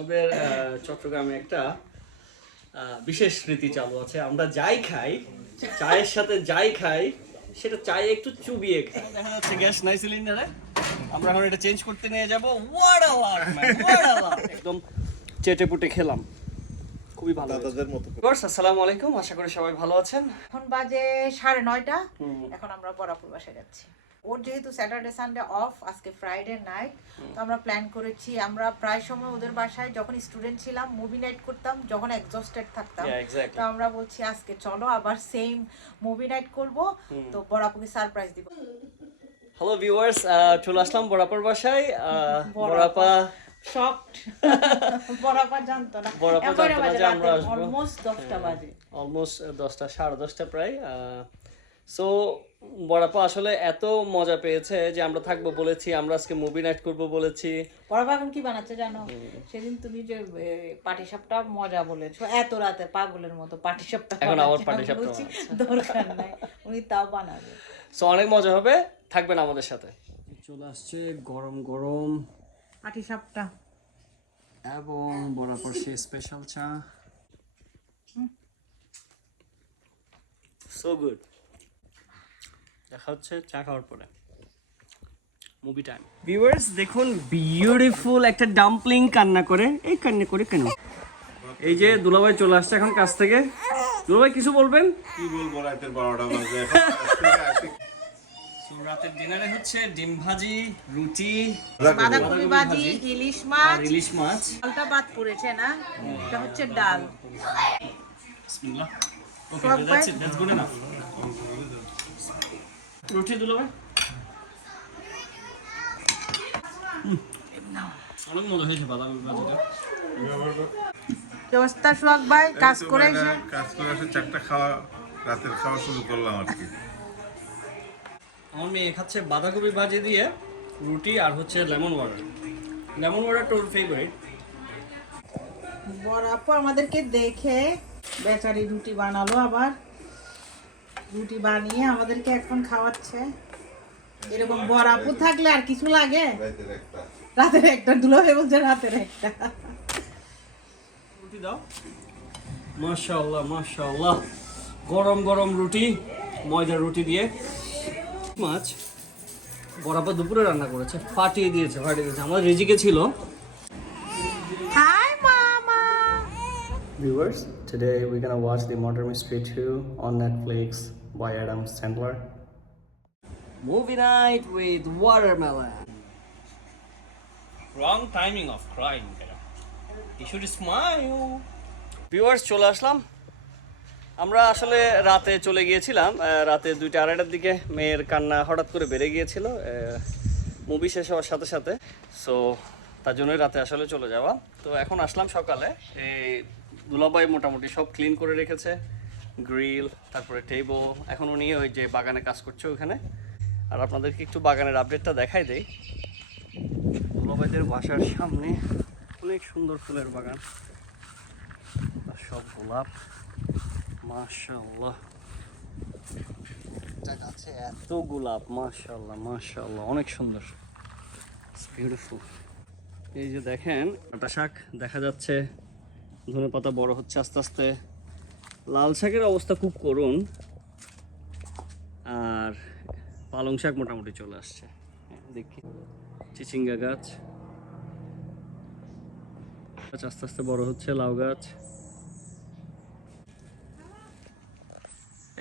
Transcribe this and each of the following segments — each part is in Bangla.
আমাদের চট্টগ্রামে একটা বিশেষ রীতি চালু আছে। আমরা যাই খাই, চায়ের সাথে যাই খাই, সেটা চায়ে একটু চুবিয়ে খাই। দেখা যাচ্ছে গ্যাস নাই সিলিন্ডারে, আমরা এখন এটা চেঞ্জ করতে নিয়ে যাবো। What a lakh man, what a lakh. একদম চেটে পুটে খেলাম, খুবই ভালো। দাদাদের মতো। আসসালামু আলাইকুম, আশা করি সবাই ভালো আছেন। এখন বাজে 9:30। এখন আমরা বরাপুর বাসায় যাচ্ছি। ওর যেহেতু স্যাটারডে সানডে অফ, আজকে ফ্রাইডে নাইট, তো আমরা প্ল্যান করেছি। আমরা প্রায় সময় ওদের বাসায় যখন স্টুডেন্ট ছিলাম মুভি নাইট করতাম, যখন এক্সস্টেড থাকতাম। তো আমরা বলছি আজকে চলো আবার সেম মুভি নাইট করব, তো বরাপুরকে সারপ্রাইজ দিব। হ্যালো ভিউয়ার্স, চলে আসলাম বরাপুর বাসায়। বরাপা শকড, বরাপা জানতো না, আমরা অলমোস্ট 10টা বাজে, অলমোস্ট 10টা, 10:30 প্রায়। সো বরাপা আসলে এত মজা পেয়েছে যে আমরা থাকবো বলেছি, আমরা আজকে মুভি নাইট করবো বলেছি। বরাপা এখন কি বানাচ্ছে জানো? সেদিন তুমি যে পাটিসাপটা মজা বলেছো, এত রাতে পাগলের মতো পাটিসাপটা, এখন আবার পাটিসাপটা দরকার নাই, উনি তাও বানাবে। সো অনেক মজা হবে, থাকবেন আমাদের সাথে। চলে আসছে গরম গরম পাটিসাপটা এবং বরাবর সে স্পেশাল চা। So good. দেখা হচ্ছে চা খাওয়ার পরে মুভি টাইম। ভিউয়ার্স দেখুন, বিউটিফুল একটা ডাম্পলিং কান্না করে। এই কান্না করে কেন? এই যে দুলাভাই চলে আসছে এখন কাছ থেকে। দুলাভাই কিছু বলবেন? কি বলবো, রাতের 12টা বাজে। সো রাতের ডিনারে হচ্ছে ডিম ভাজি, রুটি, বাঁধাকপি ভাজি, ইলিশ মাছ। ইলিশ মাছ। ডালটা বাদ পড়েছে না, এটা হচ্ছে ডাল। বিসমিল্লাহ। ওকে, দ্যাটস গুড এনাফ। রুটি দুলাভাই। অনেক মজা হয়েছে বাঁধাকপি ভাজিটা। কি অবস্থা সোহাগ ভাই? কাজ করে এসে 4টা খাওয়া, রাতের খাওয়া শুরু করলাম আর কি। আমার মেয়ে খাচ্ছে বাঁধাকপি ভাজি দিয়ে রুটি আর হচ্ছে লেমন ওয়াটার। লেমন ওয়াটারটা ওর ফেভারিট। বড় আপু আমাদেরকে দেখে বেচারি রুটি বানালো, আবার রুটি বানিয়ে আমাদেরকে এখন খাওয়াচ্ছে। এরকম বড় আপু থাকলে আর কিছু লাগে? রাতের একটা দুলাভাই বলছে রাতের একটা। রুটি দাও। মাশাআল্লাহ মাশাআল্লাহ, গরম গরম রুটি, ময়দার রুটি দিয়ে মাছ। বরাবর দুপুরে রান্না করেছে, ফাটিয়ে দিয়েছে। আমার রিজিকে ছিল। হাই মামা। Viewers, today we're gonna watch the Murder Mystery 2 on Netflix by Adam Sandler. Movie night with watermelon. Wrong timing of crying. You should smile. Viewers, চলে আসলাম। আমরা আসলে রাতে চলে গিয়েছিলাম, রাতে 2টা 2:30টার দিকে। মেয়ের কান্না হঠাৎ করে বেড়ে গিয়েছিল মুভি শেষ হওয়ার সাথে সাথে। সো তার জন্যই রাতে আসলে চলে যাওয়া। তো এখন আসলাম সকালে। এই দুলাভাই মোটামুটি সব ক্লিন করে রেখেছে, গ্রিল, তারপরে টেবল। এখন উনি ওই যে বাগানে কাজ করছে ওখানে। আর আপনাদেরকে একটু বাগানের আপডেটটা দেখাই দেই। দুলাভাইদের বাসার সামনে অনেক সুন্দর ফুলের বাগান, আর সব গোলাপ। মাশাআল্লাহ, এটা গাছে এত গোলাপ, মাশাআল্লাহ মাশাআল্লাহ, অনেক সুন্দর, ইটস বিউটিফুল। এই যে দেখেন ডাঁটা শাক দেখা যাচ্ছে, ধনেপাতা বড় হচ্ছে আস্তে আস্তে। লাল শাকের অবস্থা খুব করুণ, আর পালং শাক মোটামুটি চলে আসছে। দেখি চিচিঙ্গা গাছ আস্তে আস্তে বড় হচ্ছে, লাউ গাছ।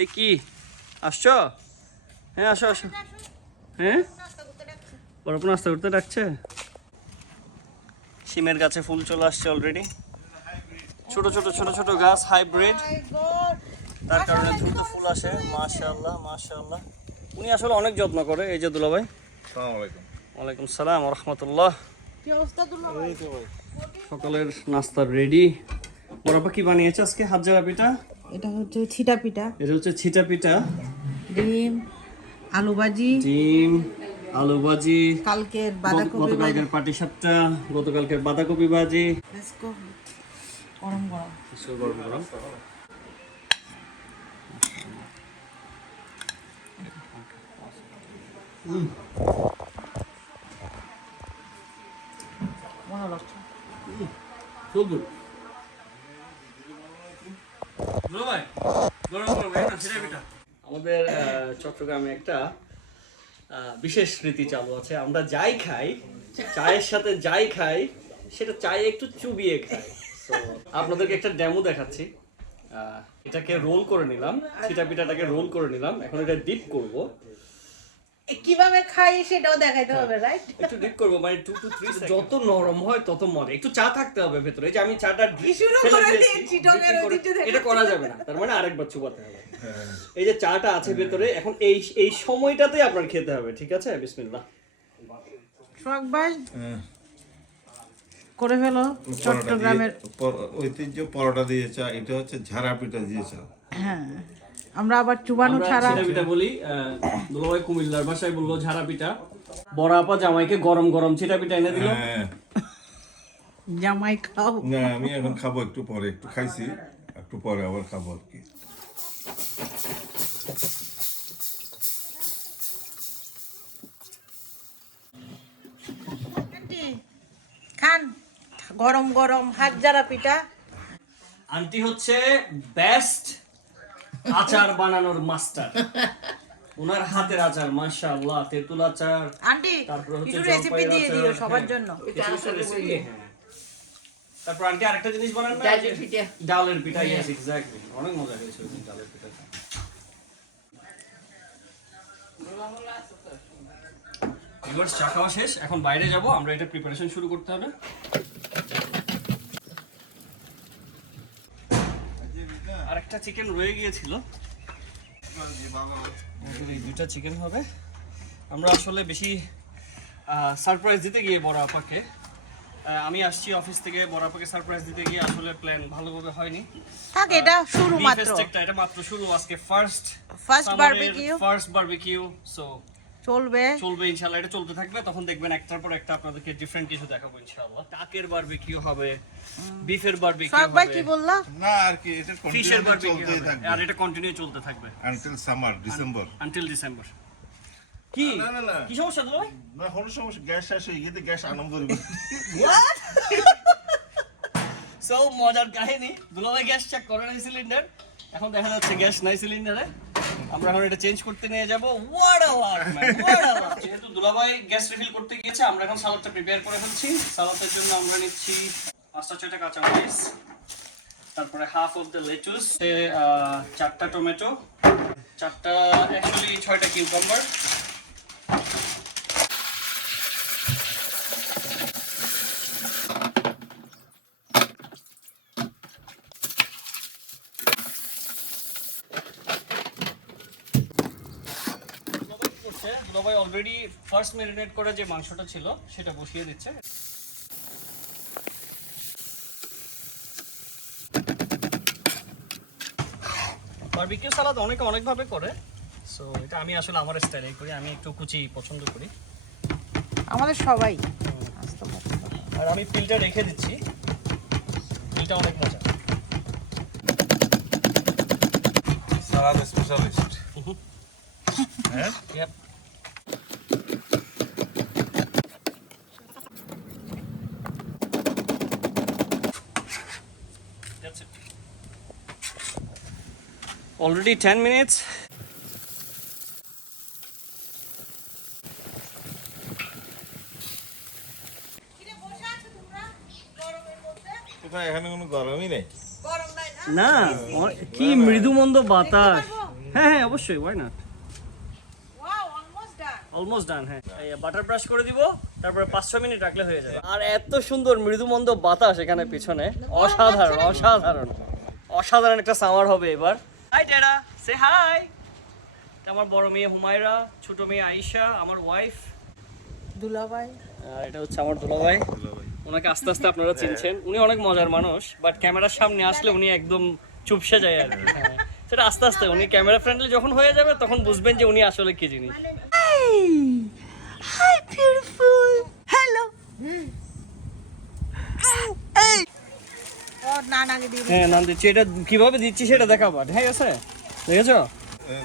এই কি আসছো? হ্যাঁ আসো আসো। হ্যাঁ, বড় নাস্তা করতে ডাকছে। শিমের গাছে ফুল চলে আসছে অলরেডি। ছোট ছোট ছোট ছোট গাছ, হাইব্রিড, তার কারণে দ্রুত ফুল আসে। মাশাআল্লাহ মাশাআল্লাহ, উনি আসলে অনেক যত্ন করে। এই যে দুলাভাই। আসসালামু আলাইকুম। ওয়ালাইকুম সালাম ওয়া রাহমাতুল্লাহ। কি অবস্থা দুলাভাই? সকালের নাস্তা রেডি। বড়পা কি বানিয়েছে আজকে? হাতজারা পিঠা। এটা হচ্ছে ছিটা পিঠা। এটা হচ্ছে ছিটা পিঠা। ডিম, আলু ভাজি, ডিম, আলু ভাজি, কালকের বাঁধাকপি, গতকালকের পাটিসাপটা, গতকালকের বাঁধাকপি ভাজি। Let's go. গরম গরম গরম গরম। মনে লাগছে। So good. আমাদের চট্টগ্রামে একটা বিশেষ রীতি চালু আছে, আমরা যাই খাই, চায়ের সাথে যাই খাই সেটা চায়ে একটু চুবিয়ে খাই। তো আপনাদেরকে একটা ডেমো দেখাচ্ছি। এটাকে রোল করে নিলাম, চিটা পিঠাটাকে রোল করে নিলাম, এখন এটা ডিপ করব। কিভাবে খাই সেটাও দেখাইতে হবে, রাইট? একটু ডিপ করব, মানে 2 to 3 সেকেন্ড। যত নরম হয় তত মজা। একটু চা থাকতে হবে ভেতরে। এই যে আমি চাটা এটা করা যাবে না, তার মানে আরেকবার চুবাতে হবে। এই যে চাটা আছে ভেতরে, এখন এই সময়টাতে আপনার খেতে হবে, ঠিক আছে? বিসমিল্লাহ। সোহাগ ভাই করে ফেলো চট্টগ্রামের ঐতিহ্য পরোটা দিয়ে চা, এটা হচ্ছে ঝাড়া পিঠা দিয়ে চা। হ্যাঁ, আমরা আবার চুবানো ছাড়া ঝাড়া পিঠা বলি, দুলাভাই কুমিল্লার ভাষায় বললো ঝাড়া পিঠা। বড় আপা জামাইকে গরম গরম চিটা পিঠা এনে দিল। জামাই খাও। না, আমি এখন খাবো একটু পরে, একটু খাইছি, একটু পরে আবার খাবো আর কি। খান গরম গরম হাজারা পিঠা। আন্টি হচ্ছে বেস্ট আচার বানানোর মাস্টার। ওনার হাতের আচার মাশাআল্লাহ, তেঁতুল আচার, আন্টি তারপর হচ্ছে কিছু রেসিপি দিয়ে দিও সবার জন্য। তারপর আন্টি আরেকটা জিনিস বানান না, ডালের পিঠা। ইয়েস, এক্স্যাক্টলি, অনেক মজা হয়েছে ওই ডালের পিঠা। ভিউয়ার্স, চা খাওয়া শেষ, এখন বাইরে যাব, আমরা এটা প্রিপারেশন শুরু করতে হবে। আরেকটা চিকেন রয়ে গিয়েছিল, এই দুইটা চিকেন হবে। আমরা আসলে বেশি সারপ্রাইজ দিতে গিয়ে বড় আপাকে, আমি আসছি অফিস থেকে, বড় আপাকে সারপ্রাইজ দিতে গিয়ে আসলে প্ল্যান ভালোভাবে হয়নি। থাক, এটা শুরু মাত্র, এটা মাত্র শুরু, আজকে ফার্স্ট বারবিকিউ। সো চলবে ইনশাআল্লাহ, এটা চলতে থাকবে, তখন দেখবেন একটার পর একটা আপনাদেরকে ডিফারেন্ট কিছু দেখাবো ইনশাআল্লাহ। টাকের বারবিকিউ হবে, বিফের বারবিকিউ হবে। ভাই কি বললা? না আর কি, এটা ফিশের কন্টিনিউ বারবিকিউ চলতেই হবে, থাকবে আর এটা কন্টিনিউ চলতে থাকবে আনটিল সামার, ডিসেম্বর। কি না। কি সমস্যা হলো ভাই? না, কোনো সমস্যা, গ্যাস শেষ হয়ে গেছে, গ্যাস আনন্দ করবে। সো মজার কাহিনী, দুলাভাই গ্যাস চেক করে নাই সিলিন্ডার, এখন দেখা যাচ্ছে গ্যাস নাই সিলিন্ডারে। আমরা এখন এটা চেঞ্জ করতে নিয়ে যাব। What a lakh man, what a lakh. যেহেতু দুলাভাই গ্যাস রিফিল করতে গিয়েছে, আমরা এখন সালাদটা প্রিপেয়ার করে ফেলছি। সালাদের জন্য আমরা নিচ্ছি 5-6টা কাঁচামরিচ, তারপরে হাফ অফ দ্য লেটুস, 4টা টমেটো, 6টা কিউকাম্বার, দুলাভাই অলরেডি ফার্স্ট ম্যারিনেট করে যে মাংসটা ছিল সেটা বসিয়ে দিচ্ছে। বারবিকিউ সালাদ অনেকে অনেকভাবে করে, সো এটা আমি আসলে আমার স্টাইলে করি, আমি একটু কুচি পছন্দ করি। আমাদের সবাই। আর আমি পিলটা রেখে দিচ্ছি, পিলটা অনেক মজা। সালাদ স্পেশালিস্ট। হ্যাঁ, Yep. That's it. Already 10 minutes. কোথায়, এখানে কোনো গরমই নেই। না, কি মৃদুমন্দ বাতাস। হ্যাঁ অবশ্যই, why not? Almost done. হ্যাঁ, বাটার ব্রাশ করে দিব, তারপরে 5-6 মিনিট রাখলে হয়ে যাবে। আর এত সুন্দর মৃদুমন্দ বাতাস এখানে পিছনে, অসাধারণ একটা সামার হবে এবার। হাই ড্যাডা, সে হাই। আমার বড় মেয়ে হুমায়রা, ছোট মেয়ে আয়েশা, আমার ওয়াইফ দুলাভাই। এটা হচ্ছে আমার দুলাভাই। ওনাকে আস্তে আস্তে আপনারা চিনছেন, উনি অনেক মজার মানুষ, বাট ক্যামেরার সামনে আসলে উনি একদম চুপসে যায় আর কি। সেটা আস্তে আস্তে উনি ক্যামেরা ফ্রেন্ডলি যখন হয়ে যাবে তখন বুঝবেন যে উনি আসলে কি জিনিস। Hi beautiful, hello. ও নানাকে দিয়ে হ্যাঁ, নাম দিচ্ছি, এটা কিভাবে দিচ্ছি সেটা দেখাবো। হ্যাঁ আছে, দেখেছো?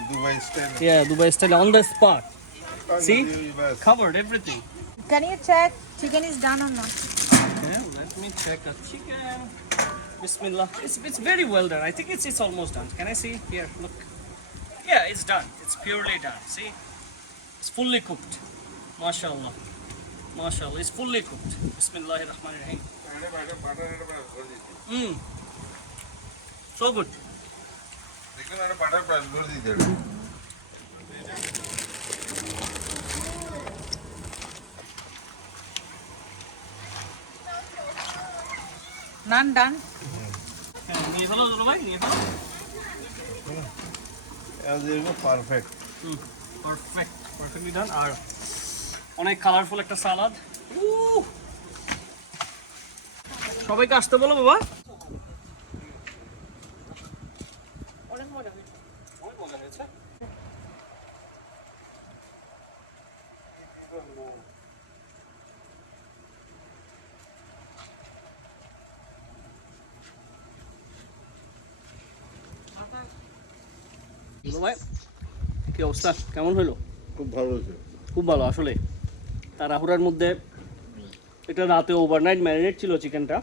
Dubai style. Yeah, Dubai style on the spot. See? Covered everything. Can you check chicken is done or not? Yeah, let me check the chicken. Bismillah. It's very well done. I think it's almost done. Can I see? Here, look. Yeah, it's done. It's purely done. See? It's fully cooked. MashaAllah. MashaAllah. It's fully cooked. Bismillahirrahmanirrahim. So good. নান ডান। নিয়ে ফেলো দুলো ভাই, নিয়ে ফেলো। পারফেক্ট। পারফেক্টলি ডান। আর অনেক কালারফুল একটা সালাদ। সবাইকে আসতে বলো বাবা। অনেক মজা হয়েছে। অনেক মজা হয়েছে। দুলো ভাই, কি অবস্থা, কেমন হইলো? খুব ভালো হয়েছে। খুব ভালো আসলে। তাড়াহুড়ার মধ্যে এটা রাতে ওভারনাইট ম্যারিনেট ছিল চিকেনটা।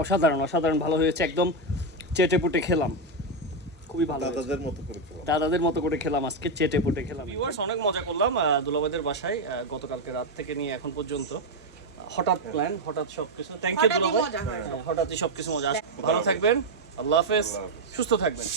অসাধারণ অসাধারণ ভালো হয়েছে, একদম চেটে পুটে খেলাম, খুবই ভালো হয়েছে। দাদাদের মতো করে খেলাম। দাদাদের মতো করে খেলাম আজকে, চেটে পুটে খেলাম। ভিউয়ার্স, অনেক মজা করলাম দুলাভাইদের বাসায় গতকালকে রাত থেকে নিয়ে এখন পর্যন্ত। হঠাৎ প্ল্যান, হঠাৎ সবকিছু। থ্যাংক ইউ দুলাভাই। হঠাৎই সবকিছু মজা। ভালো থাকবেন, আল্লাহ হাফেজ, সুস্থ থাকবেন।